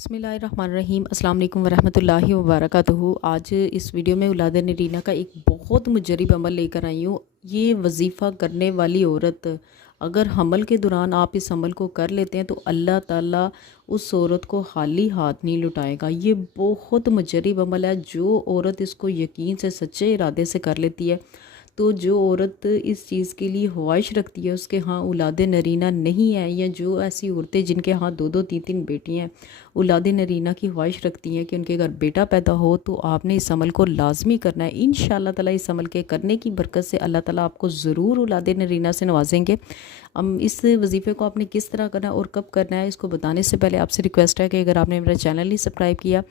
बिस्मिल्लाहिर्रहमानिर्रहीम अस्सलाम वालेकुम वरहमतुल्लाहि वबरकातुहू। आज इस वीडियो में औलाद नरीना का एक बहुत मुजरिब अमल लेकर आई हूँ। ये वजीफ़ा करने वाली औरत अगर हमल के दौरान आप इस अमल को कर लेते हैं तो अल्लाह ताला उस औरत को खाली हाथ नहीं लुटाएगा। ये बहुत मुजरिब अमल है। जो औरत इसको यकीन से सच्चे इरादे से कर लेती है, तो जो औरत इस चीज़ के लिए ख्वाहिश रखती है उसके यहाँ औलाद नरीना नहीं है, या जो ऐसी औरतें जिनके यहाँ दो दो तीन तीन बेटियाँ हैं औलाद नरीना की ख्वाहिश रखती हैं कि उनके घर बेटा पैदा हो, तो आपने इस अमल को लाजमी करना है। इंशाअल्लाह ताला इस अमल के करने की बरकत से अल्लाह ताला आपको ज़रूर औलाद नरीना से नवाजेंगे। इस वजीफ़े को आपने किस तरह करना है और कब करना है, इसको बताने से पहले आपसे रिक्वेस्ट है कि अगर आपने मेरा चैनल नहीं सब्सक्राइब किया,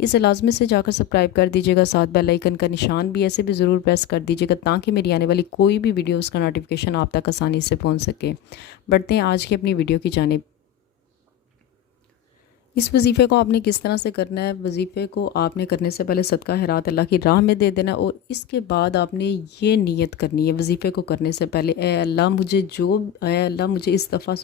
इसे लाजमी से जाकर सब्सक्राइब कर दीजिएगा। साथ बेल आइकन का निशान भी ऐसे भी ज़रूर प्रेस कर दीजिएगा ताकि मेरी आने वाली कोई भी वीडियो उसका नोटिफिकेशन आप तक आसानी से पहुंच सके। बढ़ते हैं आज की अपनी वीडियो की जानिब। इस वजीफ़े को आपने किस तरह से करना है। वजीफ़े को आपने करने से पहले सदका खैरात अल्लाह की राह में दे देना है, और इसके बाद आपने ये नियत करनी है वजीफ़े को करने से पहले, ए अल्लाह मुझे इस दफ़ा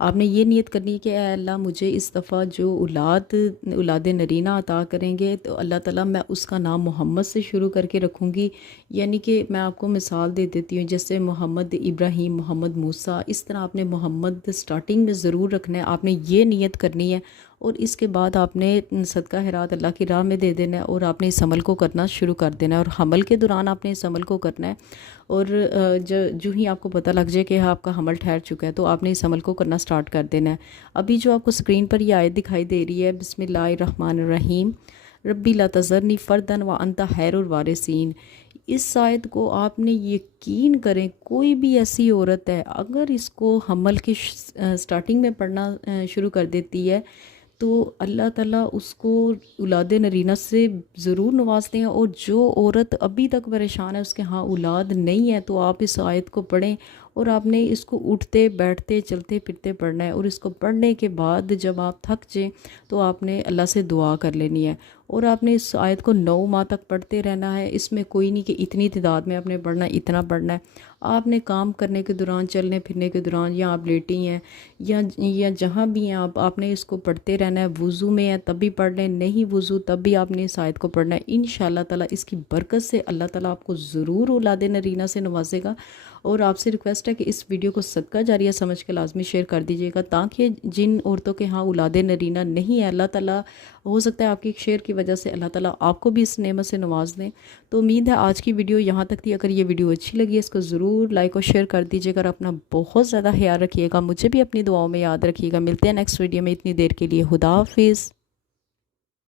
आपने ये नियत करनी है कि ए अल्लाह मुझे इस दफ़ा जो औलाद नरीना अता करेंगे तो अल्लाह ताला मैं उसका नाम मोहम्मद से शुरू करके रखूँगी। यानी कि मैं आपको मिसाल दे देती हूँ, जैसे मोहम्मद इब्राहीम, मोहम्मद मूसा, इस तरह आपने मोहम्मद स्टार्टिंग में ज़रूर रखना है। आपने ये नियत करनी है और इसके बाद आपने सदका खैरात अल्लाह की राह में दे देना है और आपने इस अमल को करना शुरू कर देना है। और हमल के दौरान आपने इस अमल को करना है, और जो ही आपको पता लग जाए कि आपका हमल ठहर चुका है तो आपने इस अमल को करना स्टार्ट कर देना है। अभी जो आपको स्क्रीन पर ये आयत दिखाई दे रही है, बिस्मिल्लाहिर्रहमानिर्रहीम रब्बी ला तज़रनी फ़र्दन व अंता खैरुल वारिसीन, इस आयत को आपने यकीन करें कोई भी ऐसी औरत है अगर इसको हमल की स्टार्टिंग में पढ़ना शुरू कर देती है तो अल्लाह ताला उसको औलाद नरीना से ज़रूर नवाजते हैं। और जो औरत अभी तक परेशान है उसके हाँ औलाद नहीं है, तो आप इस आयत को पढ़ें और आपने इसको उठते बैठते चलते फिरते पढ़ना है। और इसको पढ़ने के बाद जब आप थक जाएं तो आपने अल्लाह से दुआ कर लेनी है, और आपने इस आयत को 9 माह तक पढ़ते रहना है। इसमें कोई नहीं कि इतनी तादाद में आपने पढ़ना, इतना पढ़ना है। आपने काम करने के दौरान, चलने फिरने के दौरान, या आप लेटी हैं या जहाँ भी हैं आपने इसको पढ़ते रहना है। वज़ू में है तब भी पढ़ लें, नहीं वज़ू तब भी आपने इस आयत को पढ़ना है। इंशाअल्लाह ताला इसकी बरकत से अल्लाह ताला आपको ज़रूर औलाद नरीना से नवाजेगा। और आपसे रिक्वेस्ट है कि इस वीडियो को सदका जारिया समझ के लाजमी शेयर कर दीजिएगा ताकि जिन औरतों के यहाँ औलाद नरीना नहीं है, अल्लाह ताला हो सकता है आपकी एक शेयर की वजह से अल्लाह ताला आपको भी इस नेमत से नवाज दें। तो उम्मीद है आज की वीडियो यहाँ तक थी। अगर ये वीडियो अच्छी लगी है इसको ज़रूर लाइक और शेयर कर दीजिएगा, और अपना बहुत ज़्यादा ख्याल रखिएगा। मुझे भी अपनी दुआओं में याद रखिएगा। मिलते हैं नेक्स्ट वीडियो में। इतनी देर के लिए खुदा हाफिज़।